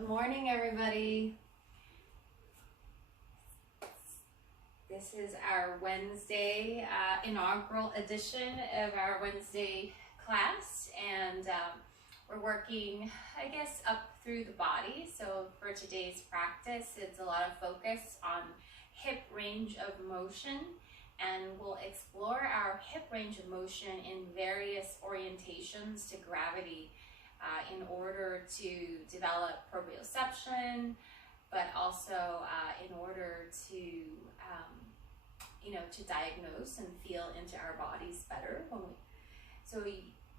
Good morning, everybody. This is our Wednesday inaugural edition of our Wednesday class, and we're working, I guess, up through the body. So for today's practice, it's a lot of focus on hip range of motion, and we'll explore our hip range of motion in various orientations to gravity in order to develop proprioception, but also in order to to diagnose and feel into our bodies better. So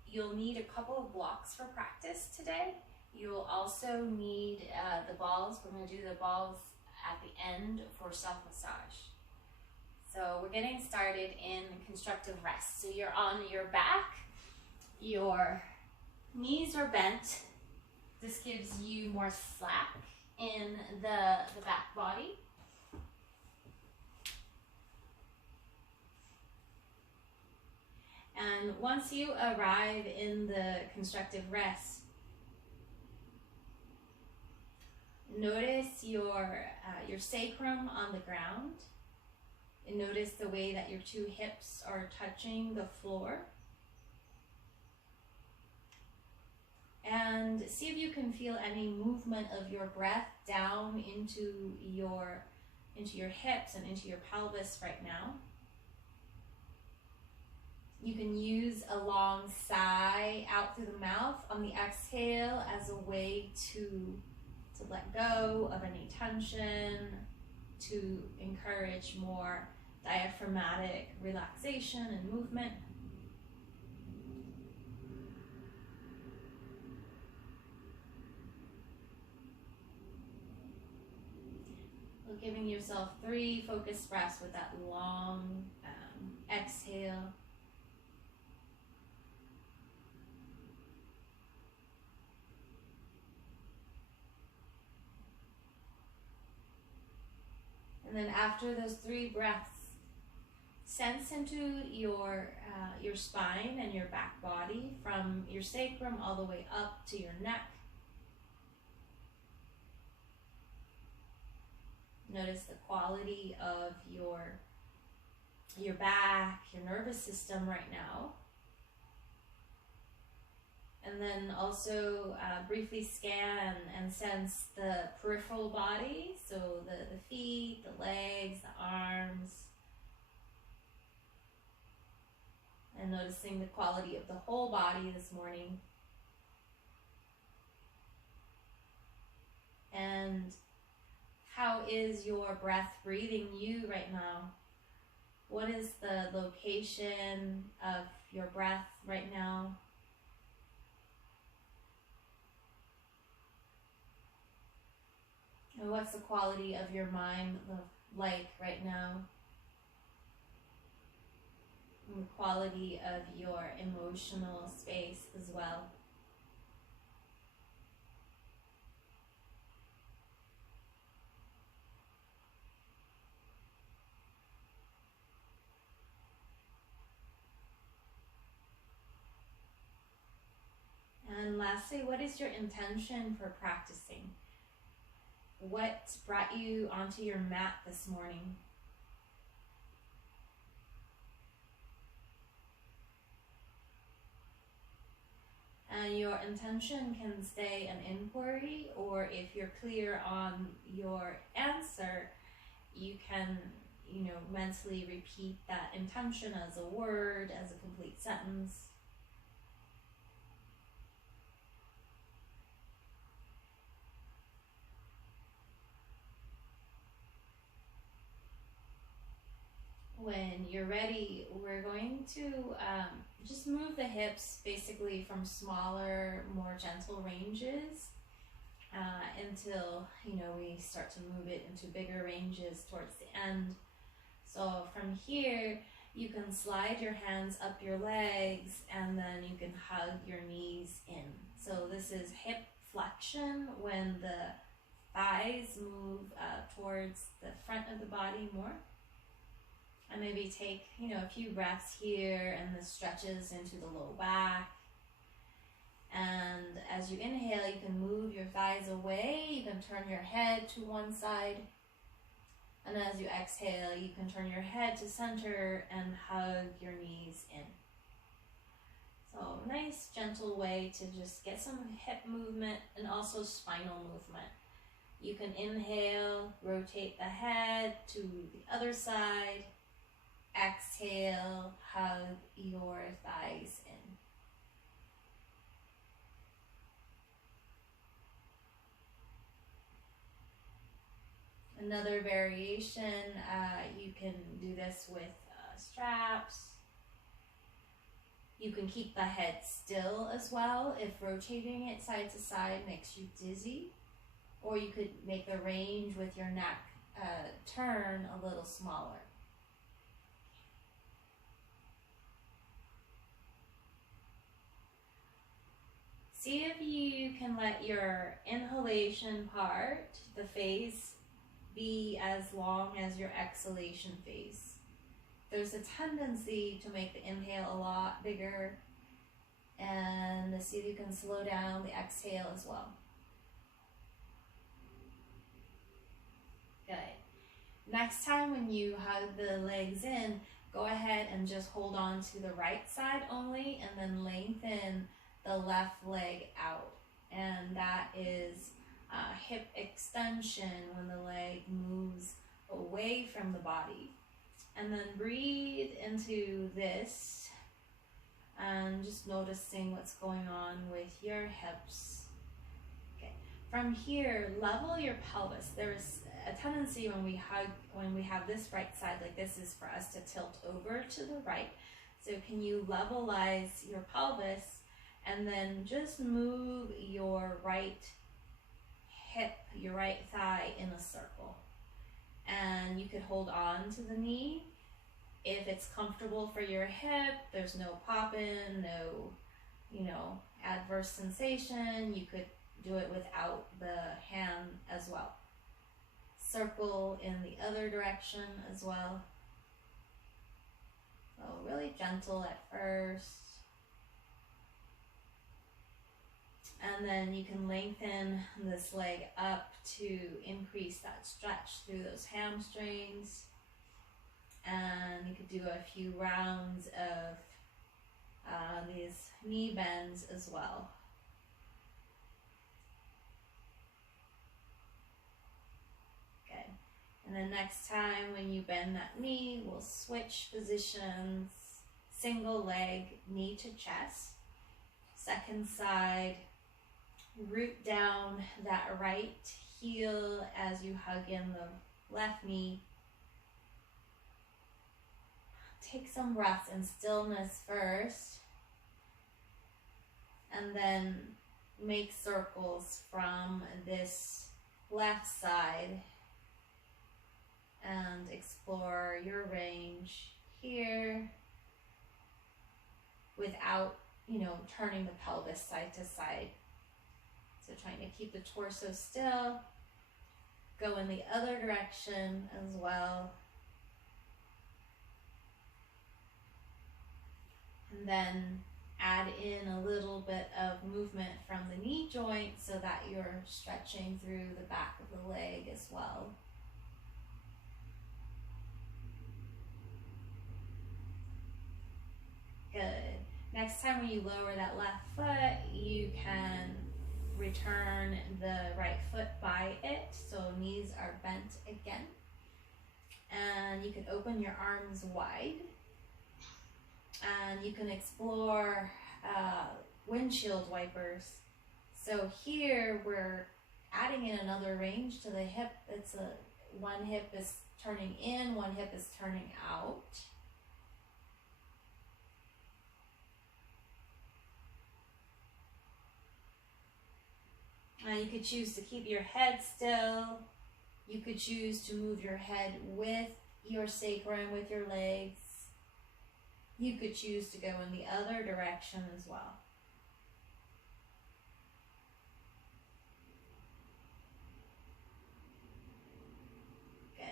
you'll need a couple of blocks for practice today. You'll also need the balls. We're going to do the balls at the end for self-massage. So we're getting started in constructive rest. So you're on your back, your knees are bent. This gives you more slack in the back body. And once you arrive in the constructive rest, notice your sacrum on the ground, and notice the way that your two hips are touching the floor. And see if you can feel any movement of your breath down into your hips and into your pelvis right now. You can use a long sigh out through the mouth on the exhale as a way to let go of any tension, to encourage more diaphragmatic relaxation and movement. Giving yourself 3 focused breaths with that long exhale. And then after those 3 breaths, sense into your spine and your back body, from your sacrum all the way up to your neck. Notice the quality of your back, your nervous system right now. And then also briefly scan and sense the peripheral body, so the feet, the legs, the arms. And noticing the quality of the whole body this morning. And how is your breath breathing you right now? What is the location of your breath right now? And what's the quality of your mind like right now? And the quality of your emotional space as well. And lastly, what is your intention for practicing? What brought you onto your mat this morning? And your intention can stay an inquiry, or if you're clear on your answer, you can, mentally repeat that intention as a word, as a complete sentence. When you're ready, we're going to just move the hips basically from smaller, more gentle ranges until we start to move it into bigger ranges towards the end. So from here, you can slide your hands up your legs, and then you can hug your knees in. So this is hip flexion, when the thighs move towards the front of the body more. And maybe take, a few breaths here, and this stretches into the low back. And as you inhale, you can move your thighs away, you can turn your head to one side. And as you exhale, you can turn your head to center and hug your knees in. So nice, gentle way to just get some hip movement and also spinal movement. You can inhale, rotate the head to the other side. Exhale, hug your thighs in. Another variation, you can do this with straps. You can keep the head still as well if rotating it side to side makes you dizzy. Or you could make the range with your neck turn a little smaller. See if you can let your inhalation part, the phase, be as long as your exhalation phase. There's a tendency to make the inhale a lot bigger, and see if you can slow down the exhale as well. Good. Next time when you hug the legs in, go ahead and just hold on to the right side only and then lengthen the left leg out. And that is hip extension when the leg moves away from the body. And then breathe into this and just noticing what's going on with your hips. Okay. From here, level your pelvis. There's a tendency when we hug, when we have this right side like this, is for us to tilt over to the right. So can you levelize your pelvis and then just move your right hip, your right thigh in a circle. And you could hold on to the knee. If it's comfortable for your hip, there's no pop-in, no, adverse sensation, you could do it without the hand as well. Circle in the other direction as well. So really gentle at first. And then you can lengthen this leg up to increase that stretch through those hamstrings. And you could do a few rounds of these knee bends as well. Okay. And then next time when you bend that knee, we'll switch positions. Single leg, knee to chest. Second side. Root down that right heel as you hug in the left knee. Take some breaths in stillness first, and then make circles from this left side and explore your range here without, turning the pelvis side to side. So trying to keep the torso still, go in the other direction as well. And then add in a little bit of movement from the knee joint so that you're stretching through the back of the leg as well. Good. Next time when you lower that left foot, you can return the right foot by it, so knees are bent again. And you can open your arms wide. And you can explore windshield wipers. So here we're adding in another range to the hip. It's one hip is turning in, one hip is turning out. You could choose to keep your head still. You could choose to move your head with your sacrum, with your legs. You could choose to go in the other direction as well. Good.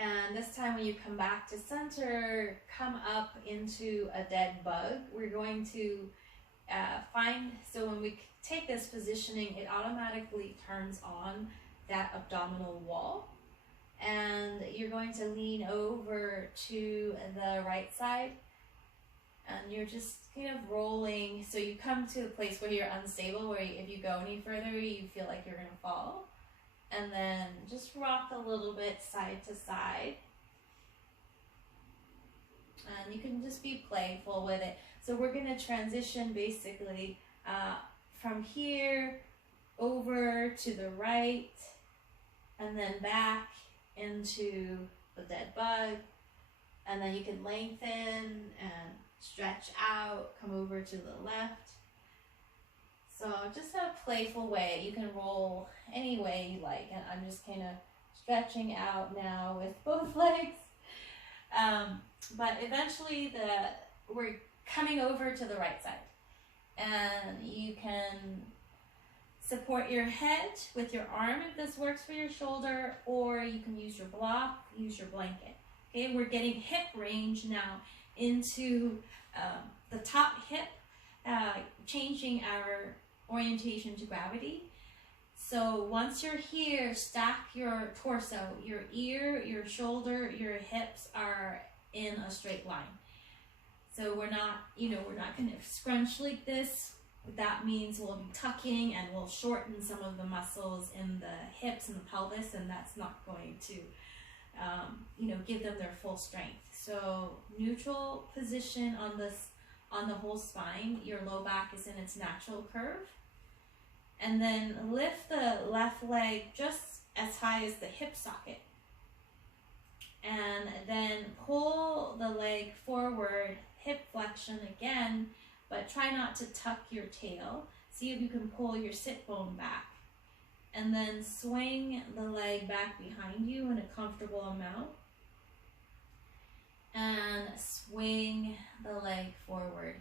And this time when you come back to center, come up into a dead bug. We're going to So when we take this positioning, it automatically turns on that abdominal wall. And you're going to lean over to the right side, and you're just kind of rolling. So you come to a place where you're unstable, where if you go any further, you feel like you're going to fall. And then just rock a little bit side to side. And you can just be playful with it. So we're going to transition basically from here over to the right, and then back into the dead bug. And then you can lengthen and stretch out, come over to the left. So just a playful way. You can roll any way you like. And I'm just kind of stretching out now with both legs. But eventually we're coming over to the right side. And you can support your head with your arm if this works for your shoulder, or you can use your block, use your blanket. Okay, we're getting hip range now into the top hip, changing our orientation to gravity. So once you're here, stack your torso, your ear, your shoulder, your hips are in a straight line. So we're not going to scrunch like this. That means we'll be tucking and we'll shorten some of the muscles in the hips and the pelvis, and that's not going to give them their full strength. So neutral position on the whole spine. Your low back is in its natural curve. And then lift the left leg just as high as the hip socket. And then pull the leg forward, hip flexion again, but try not to tuck your tail. See if you can pull your sit bone back. And then swing the leg back behind you in a comfortable amount. And swing the leg forward.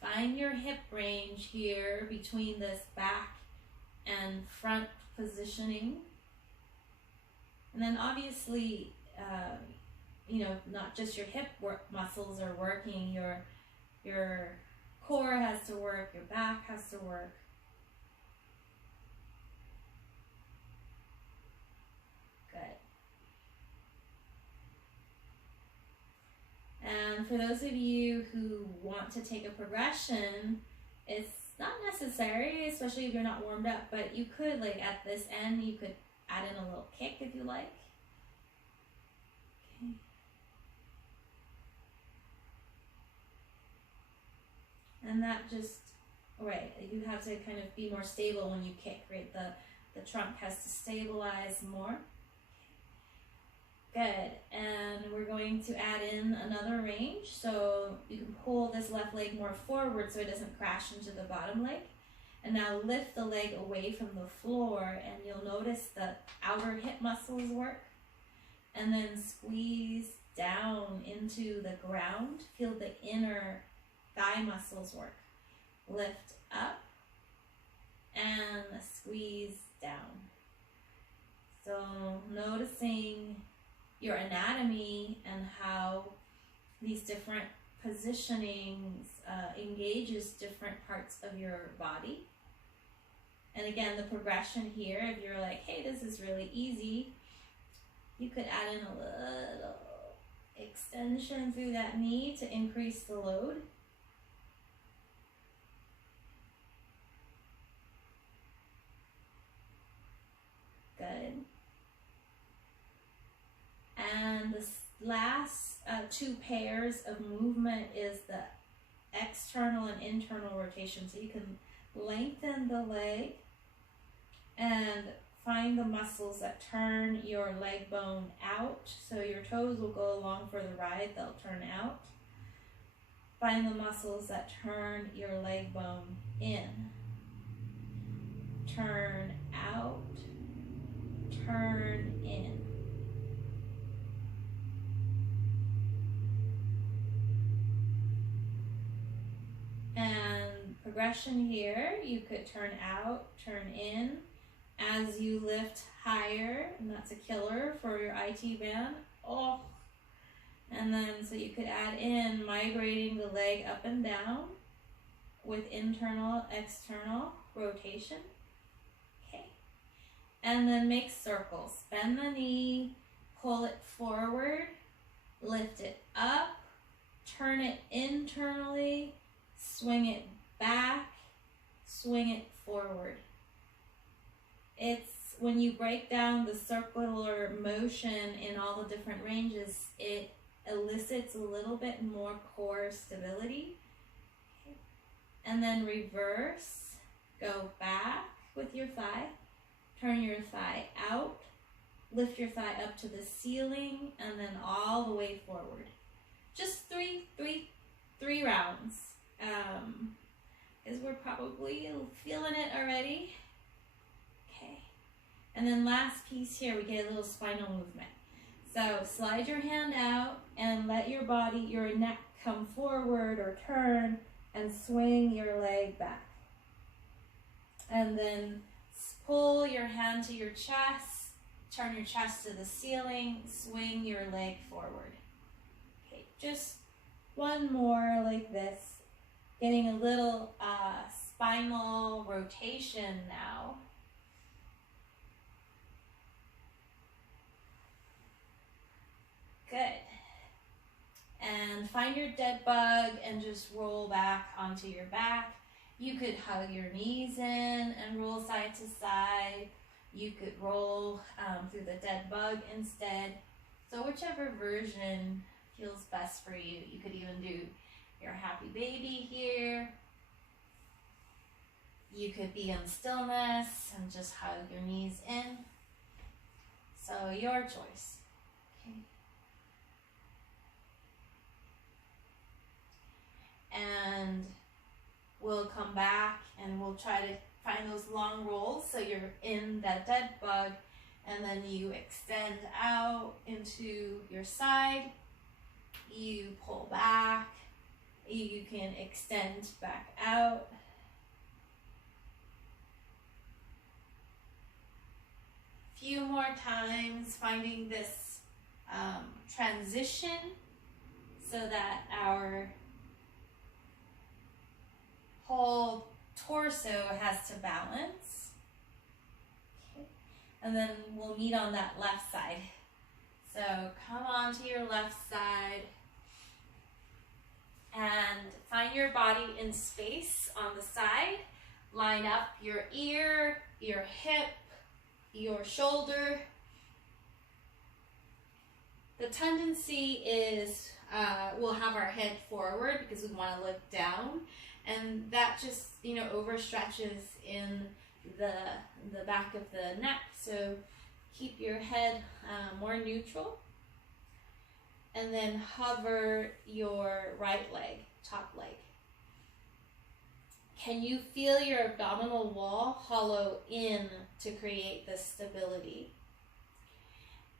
Find your hip range here between this back and front positioning. And then obviously, not just your hip muscles are working, your core has to work, your back has to work. And for those of you who want to take a progression, it's not necessary, especially if you're not warmed up, but you could, like at this end, you could add in a little kick if you like. Okay. And that just, right, you have to kind of be more stable when you kick, right? The trunk has to stabilize more. Good, and we're going to add in another range, so you can pull this left leg more forward so it doesn't crash into the bottom leg. And now lift the leg away from the floor, and you'll notice the outer hip muscles work. And then squeeze down into the ground. Feel the inner thigh muscles work. Lift up and squeeze down. So noticing your anatomy and how these different positionings engages different parts of your body. And again, the progression here, if you're like, hey, this is really easy, you could add in a little extension through that knee to increase the load. Good. And the last two pairs of movement is the external and internal rotation. So you can lengthen the leg and find the muscles that turn your leg bone out. So your toes will go along for the ride, they'll turn out. Find the muscles that turn your leg bone in. Turn out, turn in. And progression here, you could turn out, turn in as you lift higher, and that's a killer for your IT band. Oh, and then so you could add in migrating the leg up and down. with internal, external rotation. Okay. And then make circles. Bend the knee, pull it forward, lift it up, turn it internally, swing it back, swing it forward. It's when you break down the circular motion in all the different ranges, it elicits a little bit more core stability. Okay. And then reverse, go back with your thigh, turn your thigh out, lift your thigh up to the ceiling, and then all the way forward. Just three rounds, because we're probably feeling it already. Okay. And then last piece here, we get a little spinal movement. So slide your hand out and let your body, your neck come forward or turn and swing your leg back. And then pull your hand to your chest, turn your chest to the ceiling, swing your leg forward. Okay, just one more like this. Getting a little spinal rotation now. Good. And find your dead bug and just roll back onto your back. You could hug your knees in and roll side to side. You could roll through the dead bug instead. So whichever version feels best for you. You could even do your happy baby here. You could be in stillness and just hug your knees in. So your choice. Okay. And we'll come back and we'll try to find those long rolls so you're in that dead bug, and then you extend out into your side, you pull back, you can extend back out. Few more times, finding this transition so that our whole torso has to balance. Okay. And then we'll meet on that left side. So come on to your left side and find your body in space on the side. Line up your ear, your hip, your shoulder. The tendency is we'll have our head forward because we want to look down, and that just overstretches in the back of the neck. So keep your head more neutral, and then hover your right leg, top leg. Can you feel your abdominal wall hollow in to create this stability?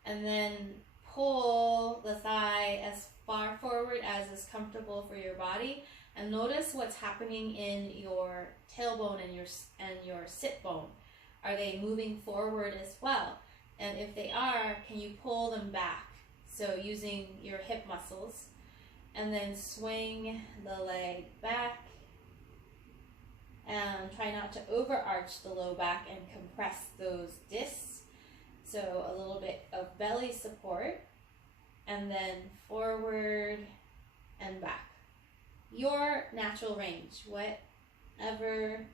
And then pull the thigh as far forward as is comfortable for your body, and notice what's happening in your tailbone and your sit bone. Are they moving forward as well? And if they are, can you pull them back? So using your hip muscles, and then swing the leg back, and try not to overarch the low back and compress those discs. So a little bit of belly support, and then forward and back. Your natural range, whatever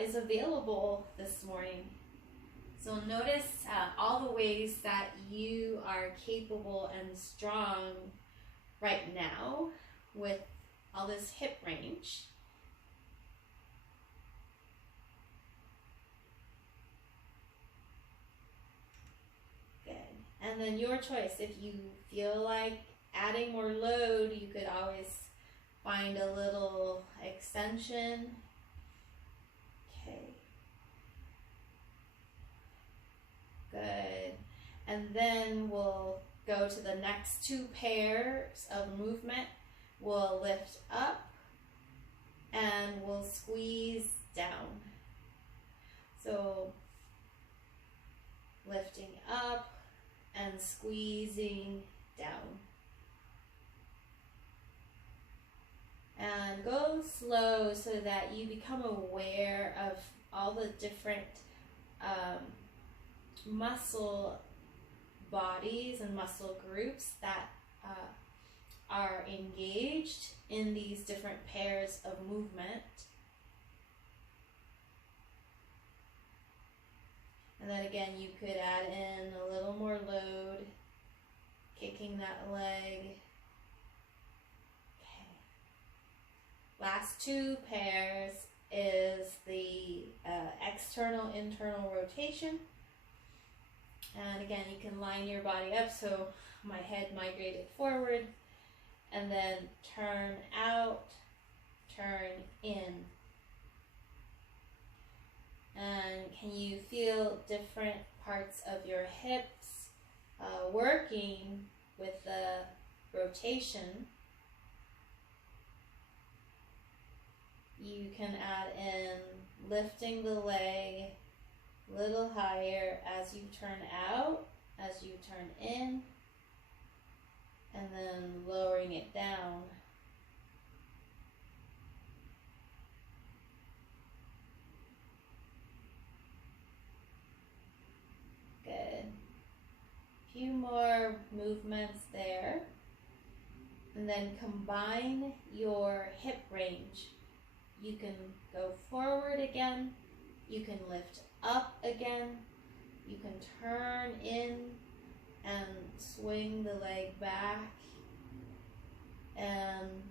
is available this morning. So notice all the ways that you are capable and strong right now with all this hip range. Good. And then your choice. If you feel like adding more load, you could always find a little extension. Okay. Good. And then we'll go to the next two pairs of movement. We'll lift up and we'll squeeze down. So lifting up and squeezing down. And go slow so that you become aware of all the different muscle bodies and muscle groups that are engaged in these different pairs of movement. And then again, you could add in a little more load, kicking that leg. Okay. Last two pairs is the external internal rotation. And again, you can line your body up so my head migrated forward, and then turn out, turn in. And can you feel different parts of your hips working with the rotation? You can add in lifting the leg a little higher as you turn out, as you turn in, and then lowering it down. Good. A few more movements there. And then combine your hip range. You can go forward again. You can lift up again. You can turn in and swing the leg back. And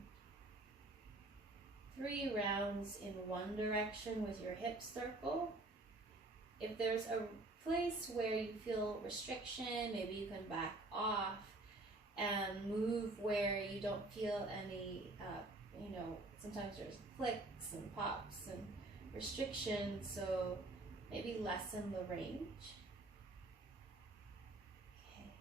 3 rounds in one direction with your hip circle. If there's a place where you feel restriction, maybe you can back off and move where you don't feel any, sometimes there's clicks and pops and restrictions, so maybe lessen the range. Okay.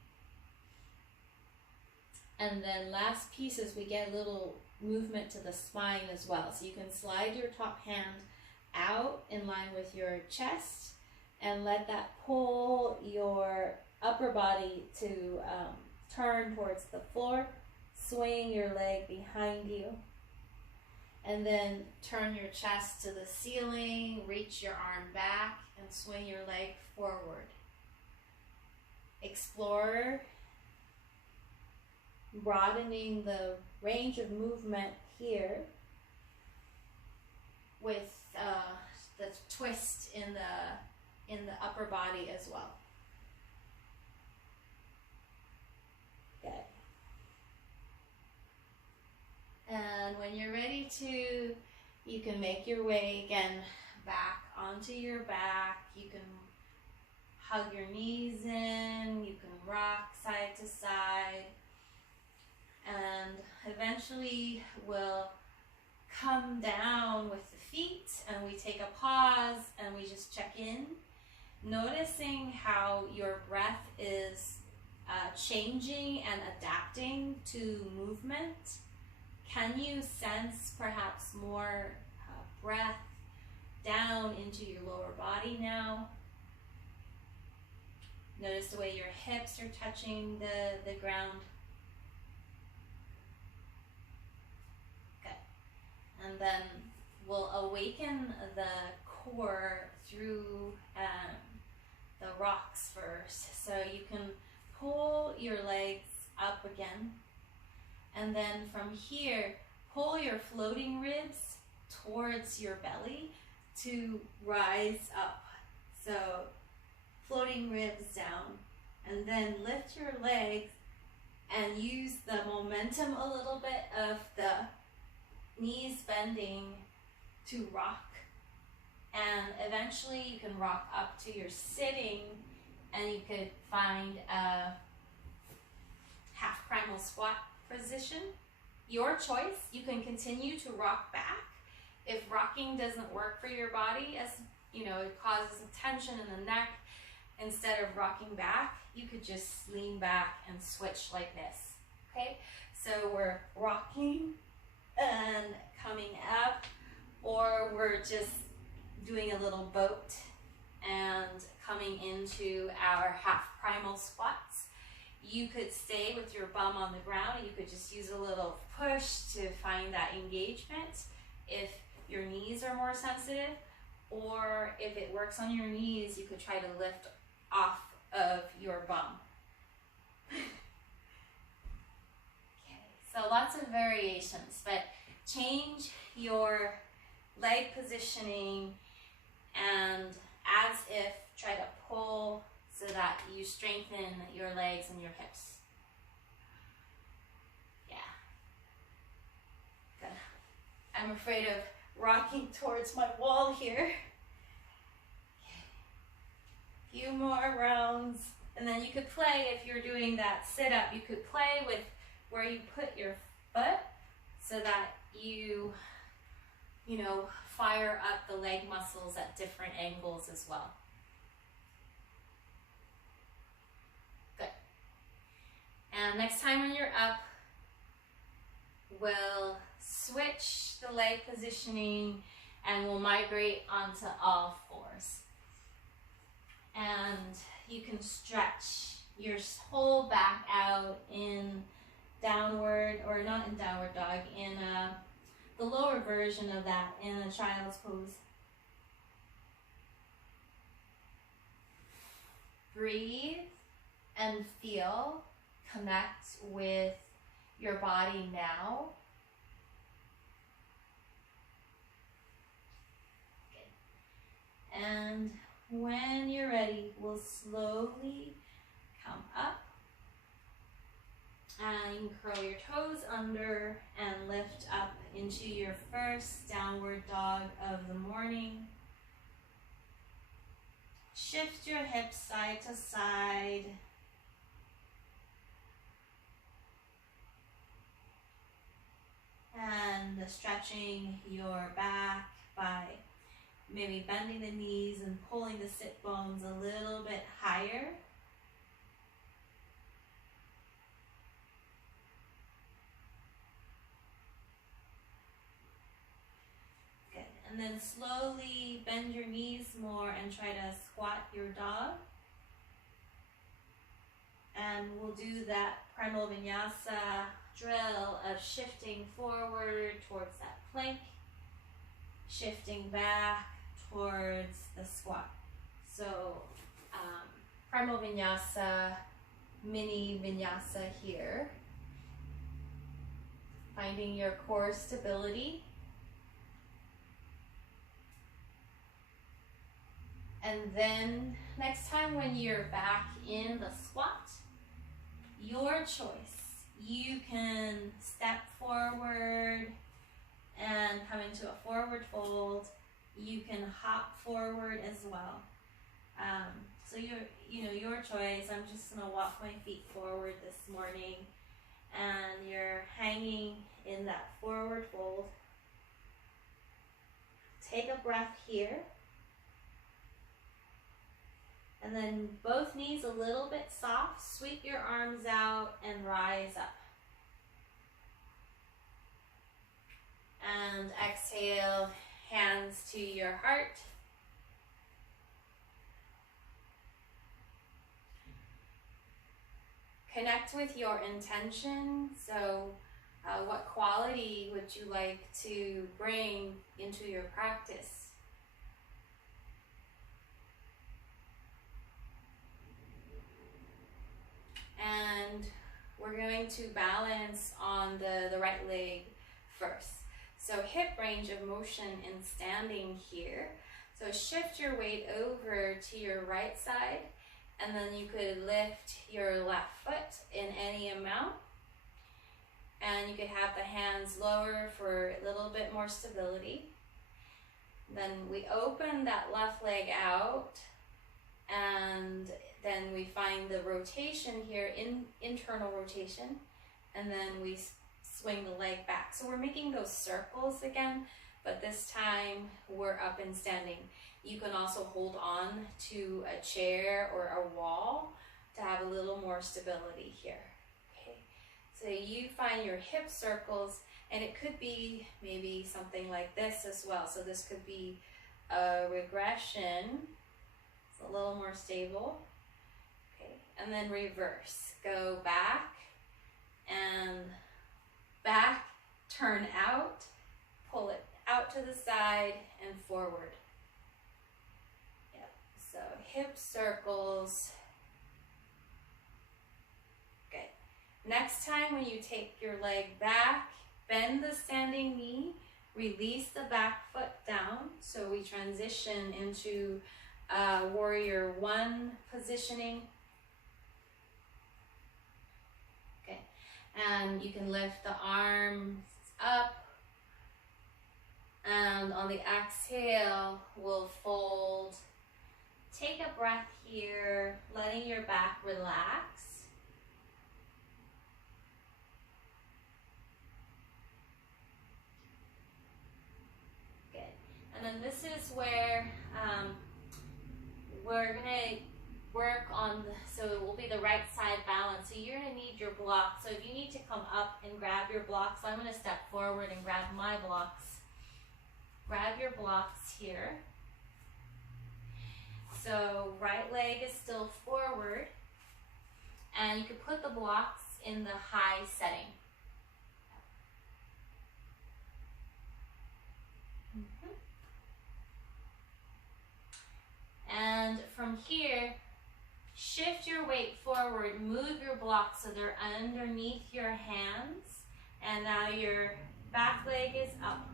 And then last piece is we get a little movement to the spine as well. So you can slide your top hand out in line with your chest and let that pull your upper body to turn towards the floor. Swing your leg behind you. And then turn your chest to the ceiling, reach your arm back, and swing your leg forward. Explore, broadening the range of movement here with the twist in the upper body as well. Good. And when you're ready to, you can make your way again back onto your back. You can hug your knees in, you can rock side to side, and eventually we'll come down with the feet and we take a pause and we just check in, noticing how your breath is changing and adapting to movement. Can you sense perhaps more breath down into your lower body now? Notice the way your hips are touching the ground. Good. And then we'll awaken the core through the rocks first. So you can pull your legs up again. And then from here, pull your floating ribs towards your belly to rise up. So floating ribs down, and then lift your legs and use the momentum a little bit of the knees bending to rock. And eventually you can rock up to your sitting, and you could find a half primal squat position. Your choice. You can continue to rock back. If rocking doesn't work for your body, as you know, it causes a tension in the neck, instead of rocking back, you could just lean back and switch like this. Okay, so we're rocking and coming up, or we're just doing a little boat and coming into our half primal squats. You could stay with your bum on the ground, and you could just use a little push to find that engagement if your knees are more sensitive, or if it works on your knees, you could try to lift off of your bum. Okay, so lots of variations, but change your leg positioning and as if try to pull so that you strengthen your legs and your hips. Yeah. Good. I'm afraid of rocking towards my wall here. Okay. Few more rounds. And then you could play, if you're doing that sit-up, you could play with where you put your foot so that you know, fire up the leg muscles at different angles as well. Good. And next time when you're up, we'll switch the leg positioning and we'll migrate onto all fours. And you can stretch your whole back out in downward, or not in downward dog, in the lower version of that in a child's pose. Breathe and feel, connect with your body now. Good. And when you're ready, we'll slowly come up. And you can curl your toes under and lift up into your first downward dog of the morning. Shift your hips side to side. And stretching your back by maybe bending the knees and pulling the sit bones a little bit higher. Good. And then slowly bend your knees more and try to squat your dog. And we'll do that primal vinyasa drill of shifting forward towards that plank, shifting back towards the squat. So primal vinyasa, mini vinyasa here. Finding your core stability. And then next time when you're back in the squat, your choice. You can step forward and come into a forward fold. You can hop forward as well. So your choice. I'm just gonna walk my feet forward this morning, and you're hanging in that forward fold. Take a breath here. And then both knees a little bit soft, sweep your arms out and rise up. And exhale, hands to your heart. Connect with your intention. So what quality would you like to bring into your practice? And we're going to balance on the right leg first. So hip range of motion in standing here. So shift your weight over to your right side, and then you could lift your left foot in any amount. And you could have the hands lower for a little bit more stability. Then we open that left leg out, and then we find the rotation here, internal rotation, and then we swing the leg back. So we're making those circles again, but this time we're up and standing. You can also hold on to a chair or a wall to have a little more stability here. Okay, so you find your hip circles, and it could be maybe something like this as well. So this could be a regression. It's a little more stable. Okay, and then reverse. Go back and back, turn out, pull it out to the side and forward. Yep. So hip circles. Good. Next time when you take your leg back, bend the standing knee, release the back foot down. So we transition into warrior one positioning. Okay. And you can lift the arms up. And on the exhale, we'll fold. Take a breath here, letting your back relax. Good. And then this is where we're gonna work on, so it will be the right side balance. So you're gonna need your block. So if you need to come up and grab your blocks, I'm gonna step forward and grab my blocks. Grab your blocks here. So right leg is still forward, and you can put the blocks in the high setting. And from here, shift your weight forward, move your blocks so they're underneath your hands, and now your back leg is up.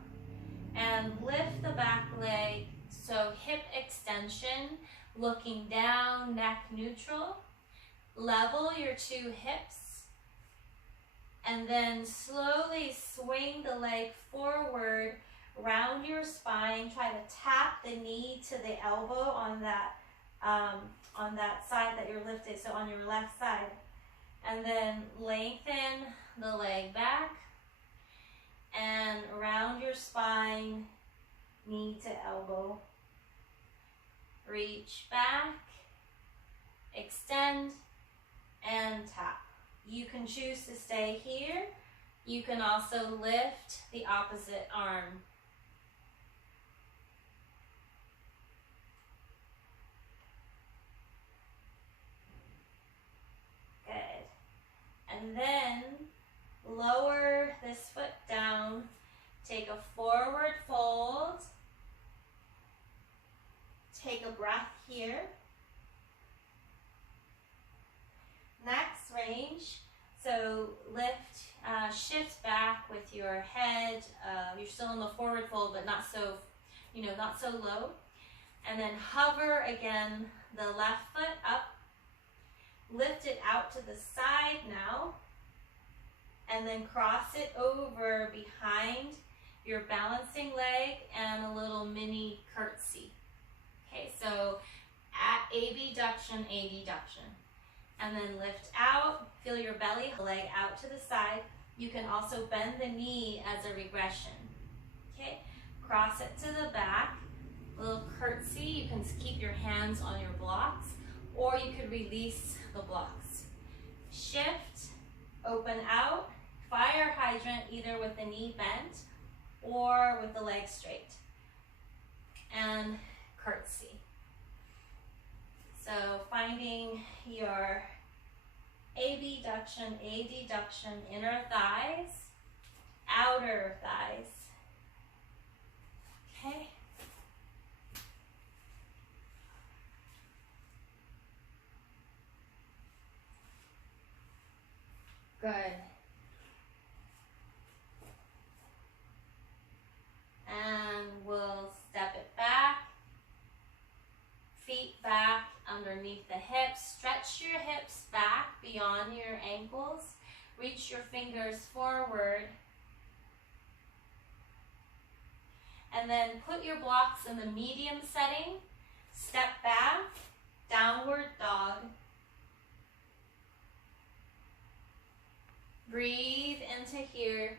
And lift the back leg, so hip extension, looking down, neck neutral. Level your two hips, and then slowly swing the leg forward, round your spine. Try to tap the knee to the elbow on that side that you're lifted, so on your left side. And then lengthen the leg back. And round your spine, knee to elbow. Reach back, extend, and tap. You can choose to stay here. You can also lift the opposite arm. Good. And then lower this foot down, take a forward fold, take a breath here. Next range, so lift, shift back with your head. You're still in the forward fold, but not so, not so low. And then hover again, the left foot up, lift it out to the side now. And then cross it over behind your balancing leg and a little mini curtsy. Okay, so at abduction, adduction. And then lift out, feel your belly, leg out to the side. You can also bend the knee as a regression. Okay, cross it to the back, a little curtsy. You can keep your hands on your blocks, or you could release the blocks. Shift, open out. Fire hydrant, either with the knee bent or with the leg straight. And curtsy. So finding your abduction, adduction, inner thighs, outer thighs. Okay. Good. And we'll step it back, feet back underneath the hips. Stretch your hips back beyond your ankles. Reach your fingers forward. And then put your blocks in the medium setting. Step back, downward dog. Breathe into here.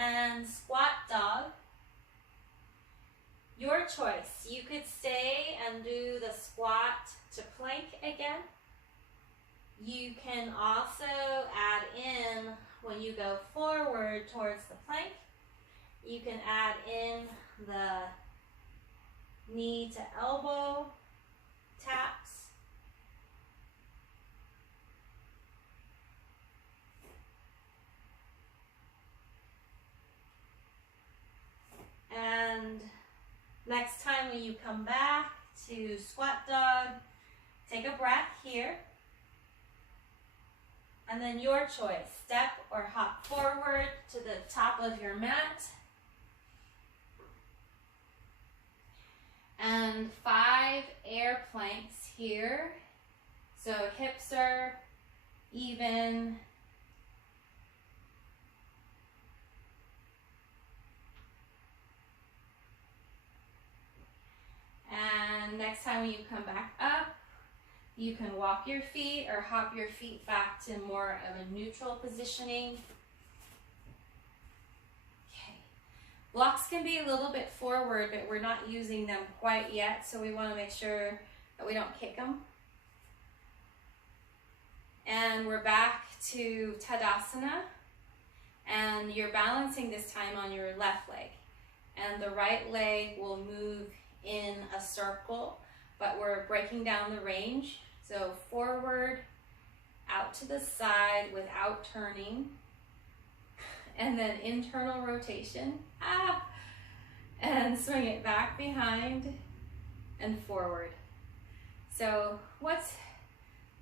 And squat dog. Your choice. You could stay and do the squat to plank again. You can also add in, when you go forward towards the plank, you can add in the knee to elbow taps. And next time when you come back to squat dog, take a breath here. And then your choice, step or hop forward to the top of your mat. And 5 air planks here. So hips are even. And next time when you come back up, you can walk your feet or hop your feet back to more of a neutral positioning. Okay. Blocks can be a little bit forward, but we're not using them quite yet, so we want to make sure that we don't kick them. And we're back to Tadasana, and you're balancing this time on your left leg, and the right leg will move in a circle, but we're breaking down the range. So forward, out to the side without turning, and then internal rotation, and swing it back behind and forward. So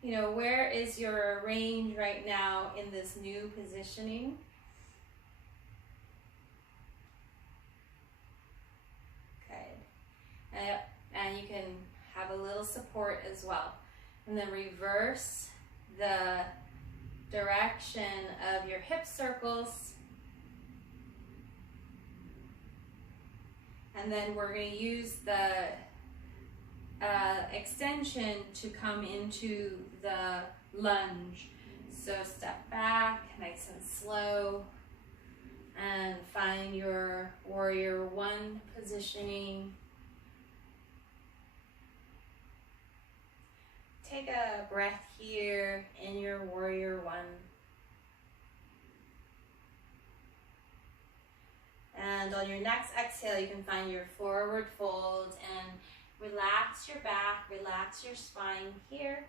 where is your range right now in this new positioning? Good. And you can have a little support as well. And then reverse the direction of your hip circles. And then we're going to use the extension to come into the lunge. So step back, nice and slow, and find your warrior one positioning. Take a breath here in your warrior one. And on your next exhale, you can find your forward fold and relax your back, relax your spine here.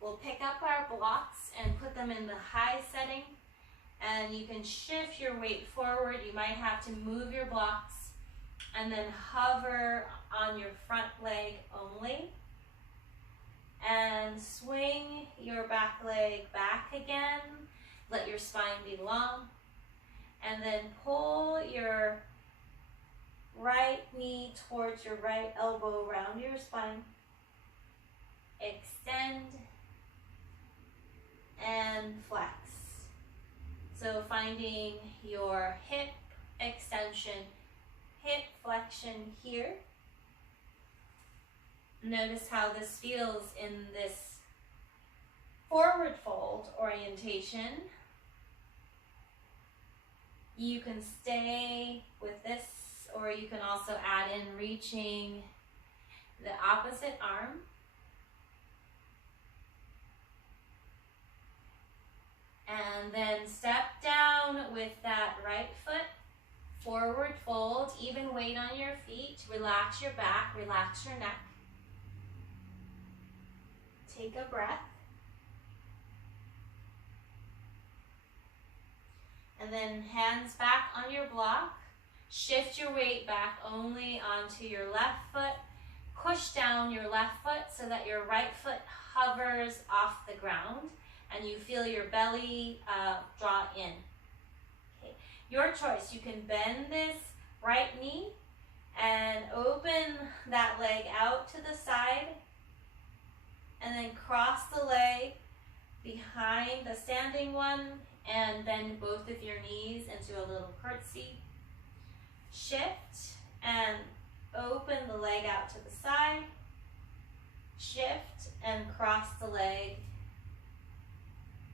We'll pick up our blocks and put them in the high setting, and you can shift your weight forward. You might have to move your blocks and then hover on your front leg only. And swing your back leg back again. Let your spine be long. And then pull your right knee towards your right elbow around your spine. Extend and flex. So finding your hip extension, hip flexion here. Notice how this feels in this forward fold orientation. You can stay with this, or you can also add in reaching the opposite arm. And then step down with that right foot, forward fold, even weight on your feet. Relax your back, relax your neck. Take a breath. And then hands back on your block. Shift your weight back only onto your left foot. Push down your left foot so that your right foot hovers off the ground and you feel your belly draw in. Okay. Your choice. You can bend this right knee and open that leg out to the side, and then cross the leg behind the standing one and bend both of your knees into a little curtsy. Shift and open the leg out to the side. Shift and cross the leg.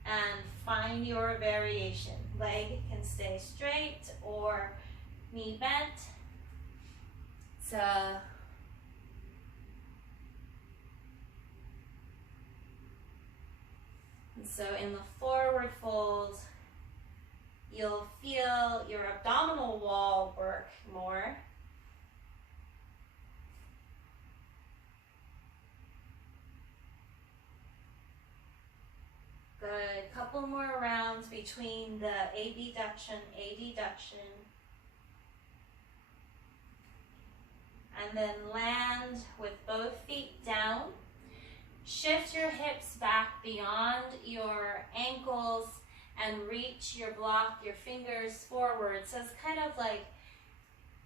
And find your variation. Leg can stay straight or knee bent. So in the forward fold, you'll feel your abdominal wall work more. Good. Couple more rounds between the abduction, adduction. And then land with both feet down. Shift your hips back beyond your ankles and reach your block, your fingers forward. So it's kind of like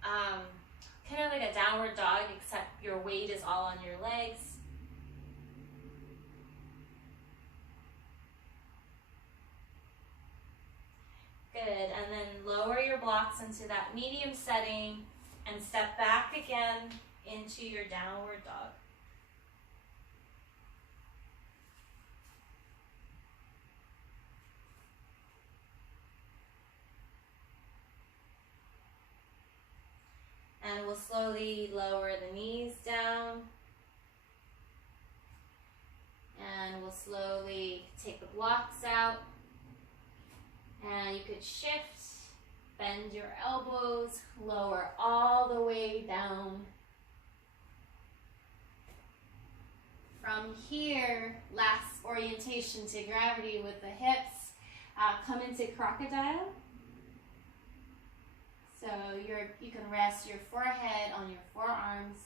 a downward dog, except your weight is all on your legs. Good, and then lower your blocks into that medium setting and step back again into your downward dog. And we'll slowly lower the knees down. And we'll slowly take the blocks out. And you could shift, bend your elbows, lower all the way down. From here, last orientation to gravity with the hips, come into crocodile. So you can rest your forehead on your forearms.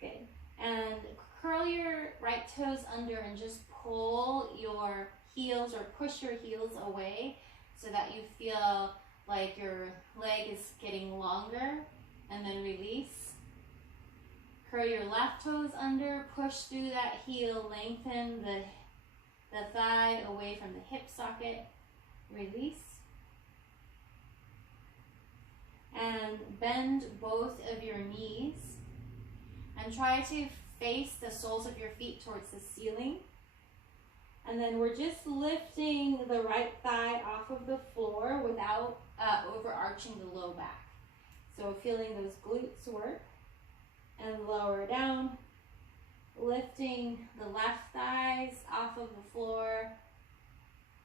Good. And curl your right toes under and just pull your heels or push your heels away so that you feel like your leg is getting longer, and then release. Curl your left toes under, push through that heel, lengthen the thigh away from the hip socket, release. And bend both of your knees and try to face the soles of your feet towards the ceiling. And then we're just lifting the right thigh off of the floor without overarching the low back. So feeling those glutes work. And lower down, lifting the left thighs off of the floor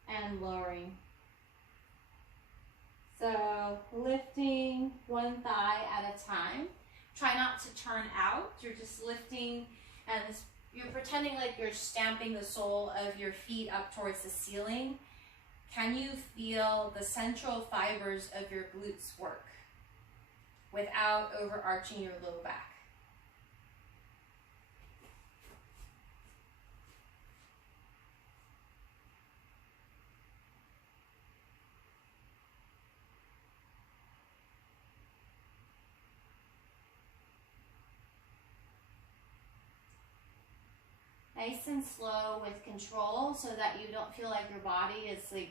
and lowering. So lifting one thigh at a time. Try not to turn out. You're just lifting and you're pretending like you're stamping the sole of your feet up towards the ceiling. Can you feel the central fibers of your glutes work without overarching your low back? Nice and slow with control so that you don't feel like your body is like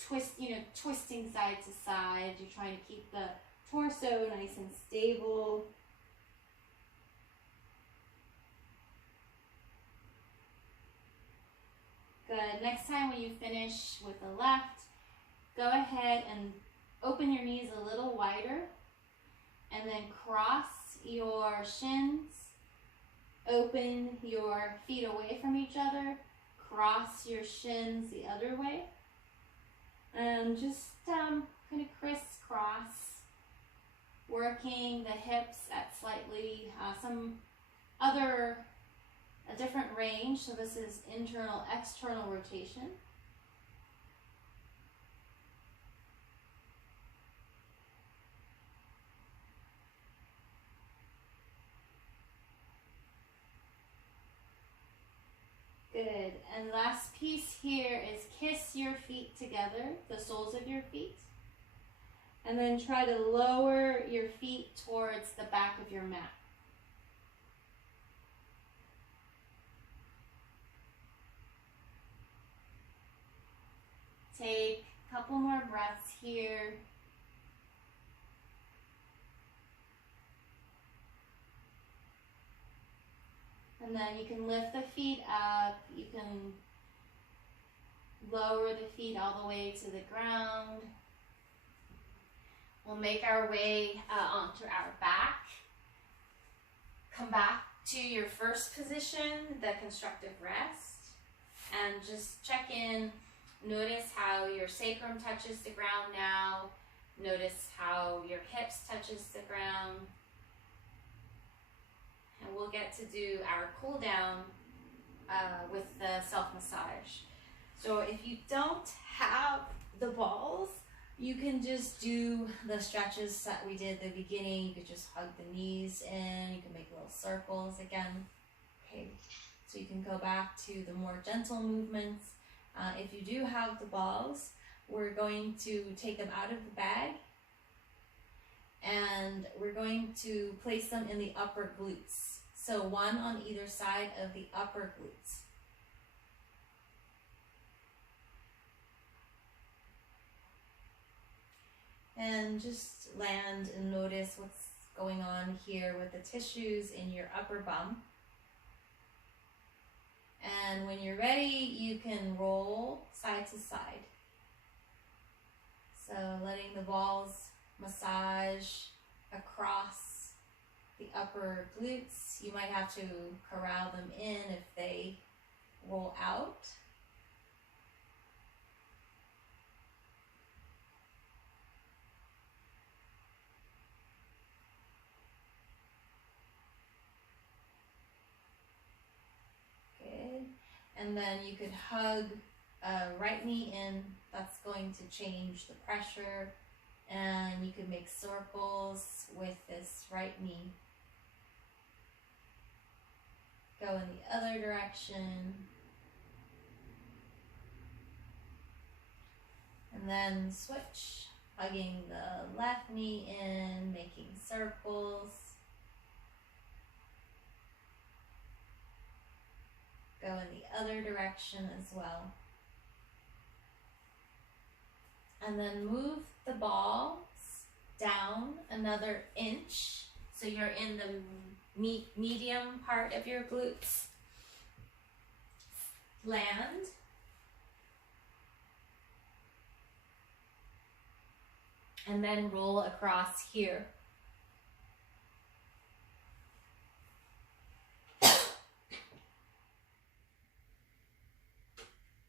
twisting side to side. You're trying to keep the torso nice and stable. Good. Next time when you finish with the left, go ahead and open your knees a little wider and then cross your shins. Open your feet away from each other, cross your shins the other way, and just kind of crisscross, working the hips at slightly a different range. So this is internal, external rotation. Good. And last piece here is kiss your feet together, the soles of your feet. And then try to lower your feet towards the back of your mat. Take a couple more breaths here. And then you can lift the feet up. You can lower the feet all the way to the ground. We'll make our way onto our back. Come back to your first position, the constructive rest. and just check in. Notice how your sacrum touches the ground now. Notice how your hips touches the ground. And we'll get to do our cool down with the self-massage. So if you don't have the balls, you can just do the stretches that we did at the beginning. You could just hug the knees in. You can make little circles again. Okay, so you can go back to the more gentle movements. If you do have the balls, we're going to take them out of the bag and we're going to place them in the upper glutes. So one on either side of the upper glutes. And just land and notice what's going on here with the tissues in your upper bum. And when you're ready, you can roll side to side. So letting the balls massage across the upper glutes. You might have to corral them in if they roll out. Good. And then you could hug right knee in. That's going to change the pressure. And you could make circles with this right knee. Go in the other direction. And then switch, hugging the left knee in, making circles. Go in the other direction as well. And then move the balls down another inch. So you're in the medium part of your glutes. Land. And then roll across here.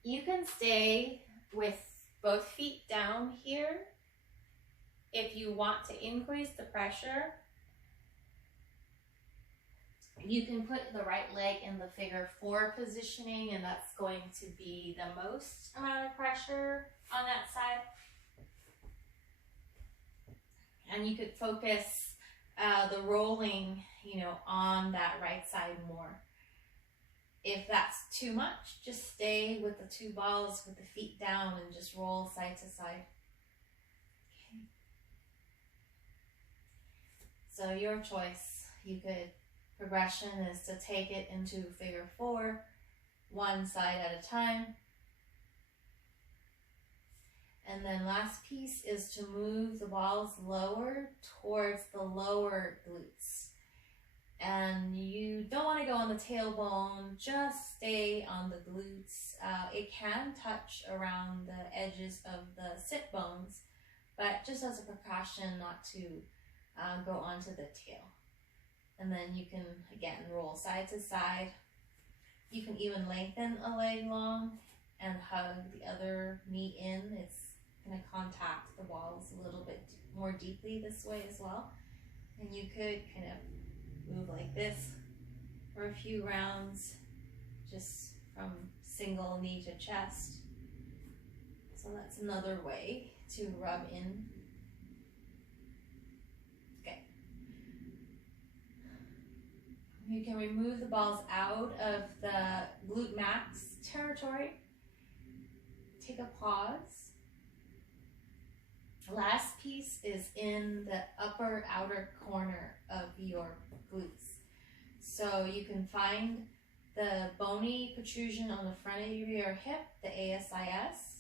You can stay with both feet down here if you want to increase the pressure. You can put the right leg in the figure 4 positioning, and that's going to be the most amount of pressure on that side. And you could focus the rolling, on that right side more. If that's too much, just stay with the 2 balls with the feet down and just roll side to side. Okay. So your choice. Progression is to take it into figure 4, one side at a time. And then last piece is to move the balls lower towards the lower glutes. And you don't want to go on the tailbone, just stay on the glutes. It can touch around the edges of the sit bones, but just as a precaution not to go onto the tail. And then you can, again, roll side to side. You can even lengthen a leg long and hug the other knee in. It's going to contact the balls a little bit more deeply this way as well. And you could kind of move like this for a few rounds, just from single knee to chest. So that's another way to rub in. Okay. You can remove the balls out of the glute max territory. Take a pause. The last piece is in the upper outer corner of your glutes. So you can find the bony protrusion on the front of your hip, the ASIS,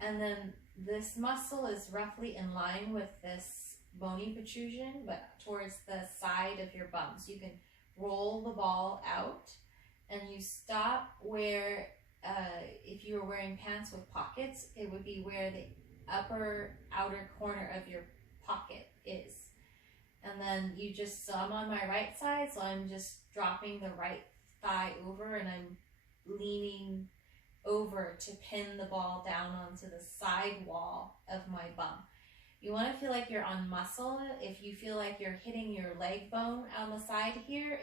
and then this muscle is roughly in line with this bony protrusion, but towards the side of your bum. So you can roll the ball out and you stop where, if you were wearing pants with pockets, it would be where the upper outer corner of your pocket is. And then you just, so I'm on my right side, so I'm just dropping the right thigh over and I'm leaning over to pin the ball down onto the side wall of my bum. You want to feel like you're on muscle. If you feel like you're hitting your leg bone on the side here,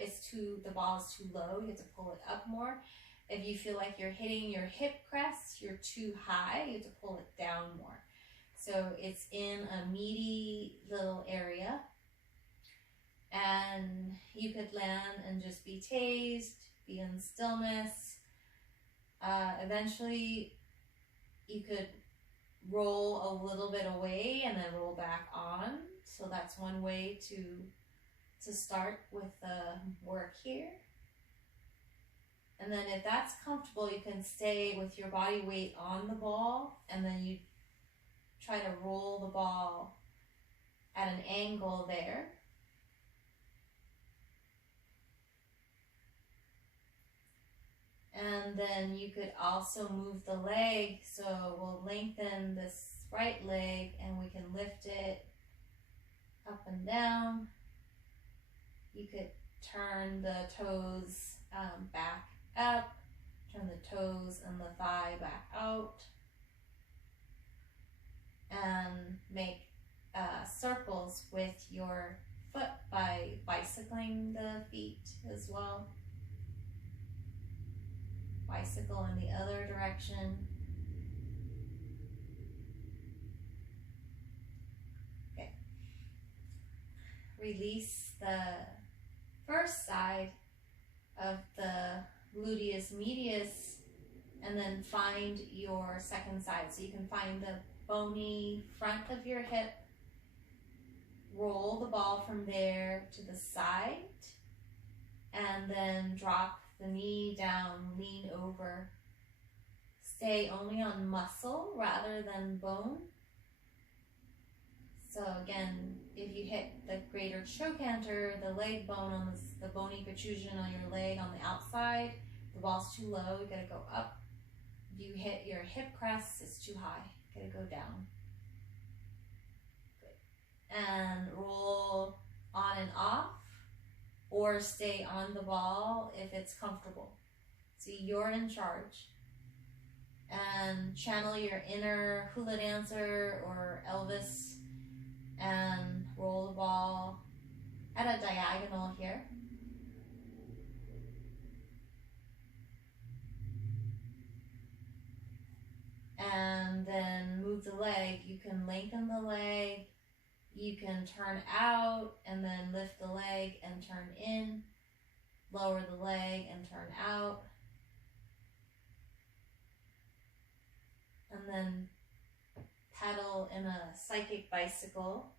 the ball is too low. You have to pull it up more. If you feel like you're hitting your hip crest, you're too high. You have to pull it down more. So it's in a meaty little area. And you could land and just be tased, be in stillness. Eventually, you could roll a little bit away and then roll back on. So that's one way to start with the work here. And then if that's comfortable, you can stay with your body weight on the ball, and then you try to roll the ball at an angle there. And then you could also move the leg, so we'll lengthen this right leg and we can lift it up and down. You could turn the toes back up, turn the toes and the thigh back out, and make circles with your foot by bicycling the feet as well. Bicycle in the other direction. Okay. Release the first side of the gluteus medius and then find your second side. So you can find the bony front of your hip, roll the ball from there to the side, and then drop the knee down, lean over. Stay only on muscle rather than bone. So again, if you hit the greater trochanter, the leg bone on the bony protrusion on your leg on the outside, the ball's too low, you gotta go up. If you hit your hip crest, it's too high, you gotta go down. Good. And roll on and off, or stay on the ball if it's comfortable. So you're in charge. And channel your inner hula dancer or Elvis and roll the ball at a diagonal here. And then move the leg. You can lengthen the leg. You can turn out and then lift the leg and turn in, lower the leg and turn out, and then pedal in a psychic bicycle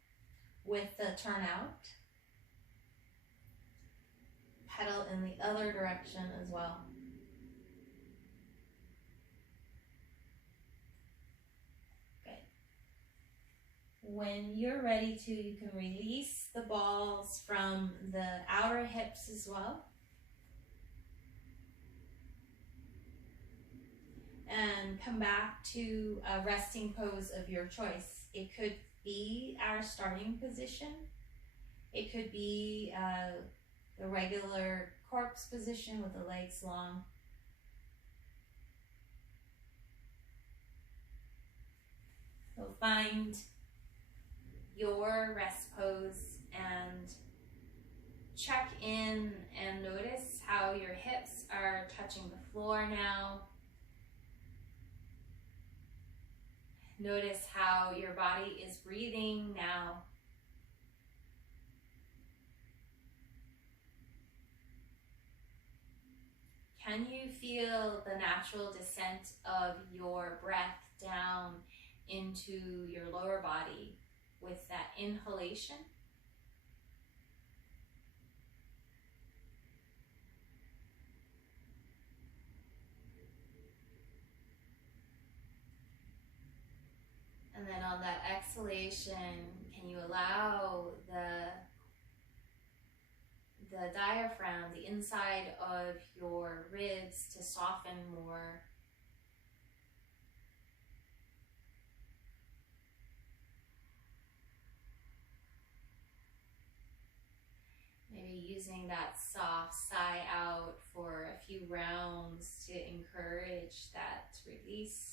with the turnout. Pedal in the other direction as well. When you're ready to, you can release the balls from the outer hips as well. And come back to a resting pose of your choice. It could be our starting position. It could be the regular corpse position with the legs long. So find your rest pose and check in and notice how your hips are touching the floor now. Notice how your body is breathing now. Can you feel the natural descent of your breath down into your lower body with that inhalation? And then on that exhalation, can you allow the diaphragm, the inside of your ribs, to soften more? Maybe using that soft sigh out for a few rounds to encourage that release.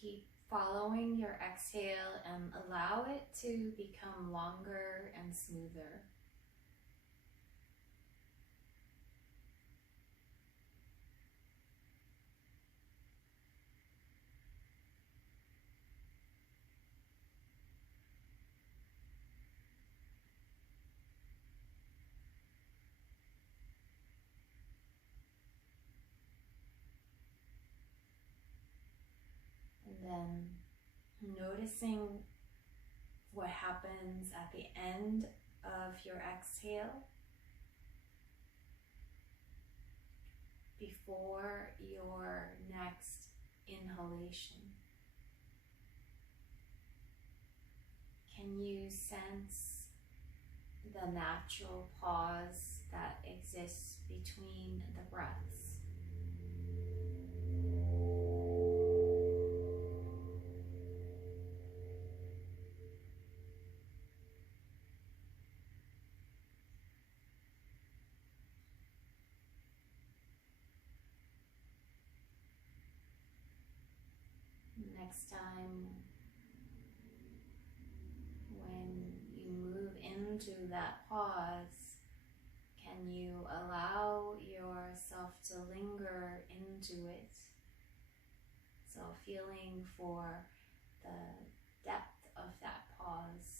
Keep following your exhale and allow it to become longer and smoother. And then noticing what happens at the end of your exhale before your next inhalation. Can you sense the natural pause that exists between the breaths? Next time when you move into that pause, can you allow yourself to linger into it? So feeling for the depth of that pause.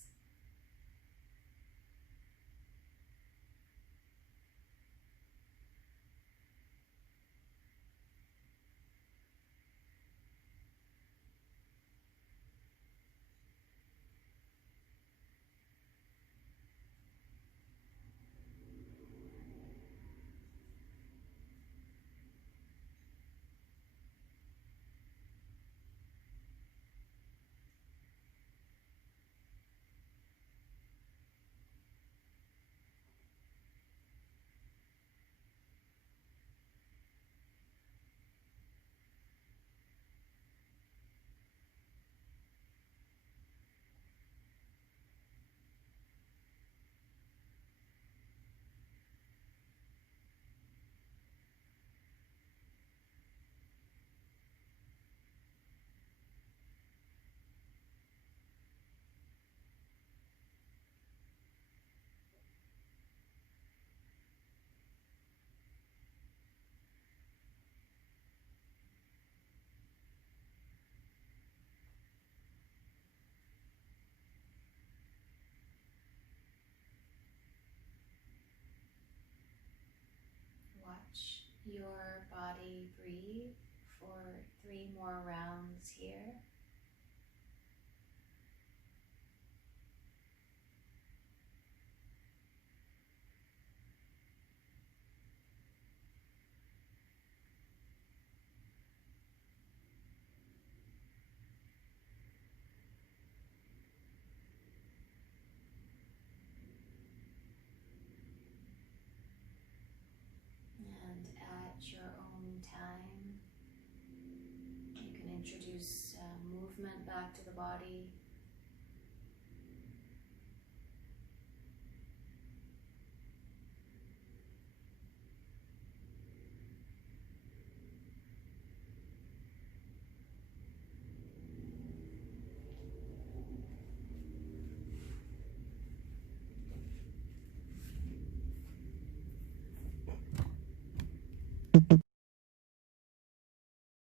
Watch your body breathe for 3 more rounds here. And at your own time, you can introduce movement back to the body.